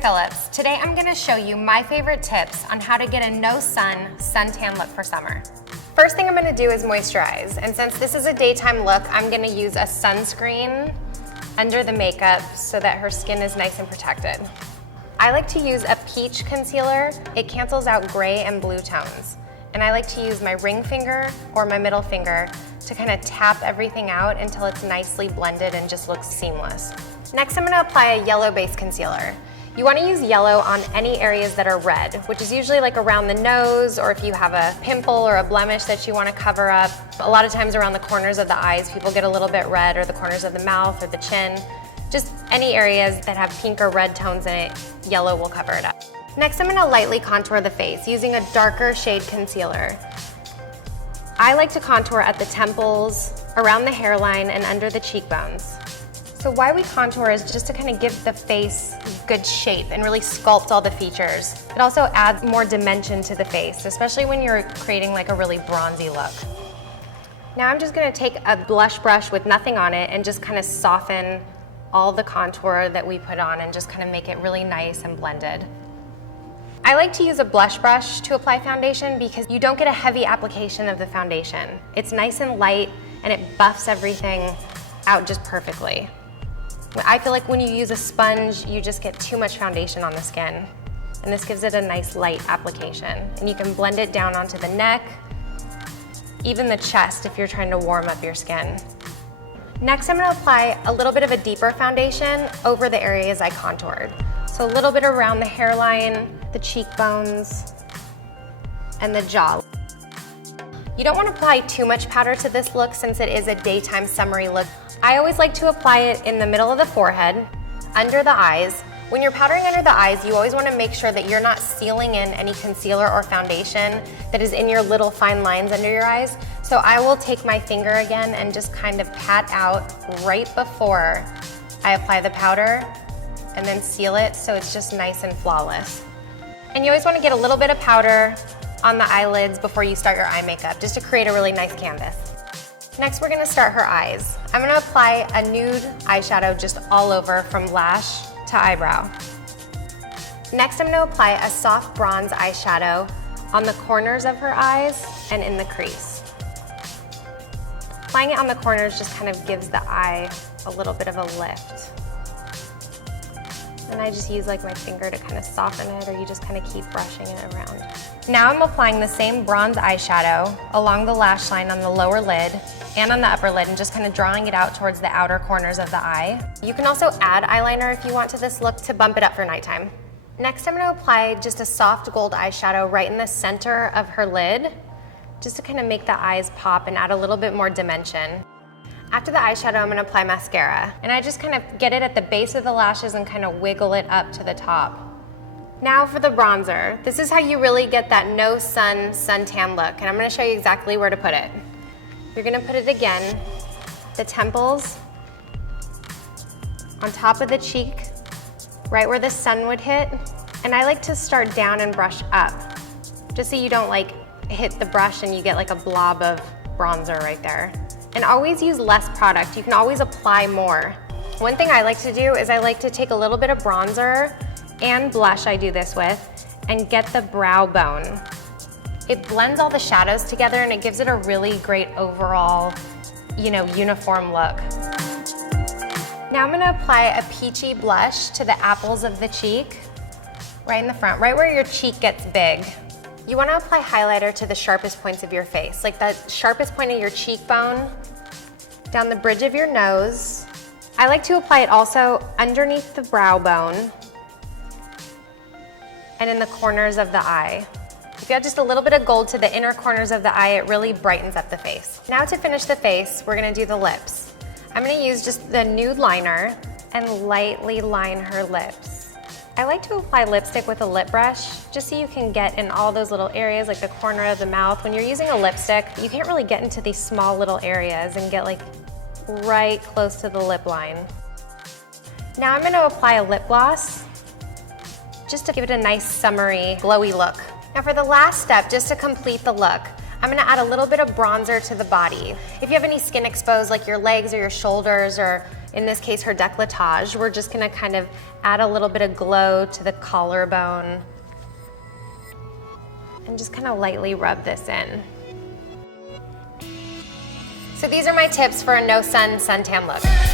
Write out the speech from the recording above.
Phillips. Today I'm gonna show you my favorite tips on how to get a no sun suntan look for summer. First thing I'm gonna do is moisturize, and since this is a daytime look, I'm gonna use a sunscreen under the makeup so that her skin is nice and protected. I like to use a peach concealer. It cancels out gray and blue tones. And I like to use my ring finger or my middle finger to kind of tap everything out until it's nicely blended and just looks seamless. Next, I'm gonna apply a yellow-based concealer. You wanna use yellow on any areas that are red, which is usually like around the nose, or if you have a pimple or a blemish that you wanna cover up. A lot of times around the corners of the eyes, people get a little bit red, or the corners of the mouth or the chin. Just any areas that have pink or red tones in it, yellow will cover it up. Next, I'm gonna lightly contour the face using a darker shade concealer. I like to contour at the temples, around the hairline, and under the cheekbones. So why we contour is just to kind of give the face good shape and really sculpt all the features. It also adds more dimension to the face, especially when you're creating like a really bronzy look. Now I'm just gonna take a blush brush with nothing on it and just kind of soften all the contour that we put on and just kind of make it really nice and blended. I like to use a blush brush to apply foundation because you don't get a heavy application of the foundation. It's nice and light and it buffs everything out just perfectly. I feel like when you use a sponge, you just get too much foundation on the skin. And this gives it a nice light application. And you can blend it down onto the neck, even the chest if you're trying to warm up your skin. Next, I'm gonna apply a little bit of a deeper foundation over the areas I contoured. So a little bit around the hairline, the cheekbones, and the jaw. You don't want to apply too much powder to this look since it is a daytime summery look. I always like to apply it in the middle of the forehead, under the eyes. When you're powdering under the eyes, you always want to make sure that you're not sealing in any concealer or foundation that is in your little fine lines under your eyes. So I will take my finger again and just kind of pat out right before I apply the powder and then seal it so it's just nice and flawless. And you always want to get a little bit of powder on the eyelids before you start your eye makeup, just to create a really nice canvas. Next, we're gonna start her eyes. I'm gonna apply a nude eyeshadow just all over from lash to eyebrow. Next, I'm gonna apply a soft bronze eyeshadow on the corners of her eyes and in the crease. Applying it on the corners just kind of gives the eye a little bit of a lift. And I just use like my finger to kind of soften it, or you just kind of keep brushing it around. Now I'm applying the same bronze eyeshadow along the lash line on the lower lid and on the upper lid and just kind of drawing it out towards the outer corners of the eye. You can also add eyeliner if you want to this look to bump it up for nighttime. Next, I'm gonna apply just a soft gold eyeshadow right in the center of her lid, just to kind of make the eyes pop and add a little bit more dimension. After the eyeshadow, I'm gonna apply mascara. And I just kind of get it at the base of the lashes and kind of wiggle it up to the top. Now for the bronzer. This is how you really get that no sun suntan look. And I'm gonna show you exactly where to put it. You're gonna put it again, the temples, on top of the cheek, right where the sun would hit. And I like to start down and brush up, just so you don't like hit the brush and you get like a blob of bronzer right there. And always use less product. You can always apply more. One thing I like to do is I like to take a little bit of bronzer and blush, I do this with, and get the brow bone. It blends all the shadows together and it gives it a really great overall, uniform look. Now I'm gonna apply a peachy blush to the apples of the cheek, right in the front, right where your cheek gets big. You want to apply highlighter to the sharpest points of your face, like the sharpest point of your cheekbone, down the bridge of your nose. I like to apply it also underneath the brow bone and in the corners of the eye. If you add just a little bit of gold to the inner corners of the eye, it really brightens up the face. Now to finish the face, we're gonna do the lips. I'm gonna use just the nude liner and lightly line her lips. I like to apply lipstick with a lip brush, just so you can get in all those little areas, like the corner of the mouth. When you're using a lipstick, you can't really get into these small little areas and get like right close to the lip line. Now I'm gonna apply a lip gloss, just to give it a nice summery, glowy look. Now for the last step, just to complete the look, I'm gonna add a little bit of bronzer to the body. If you have any skin exposed, like your legs or your shoulders or in this case her décolletage. We're just gonna kind of add a little bit of glow to the collarbone and just kind of lightly rub this in. So these are my tips for a no sun suntan look.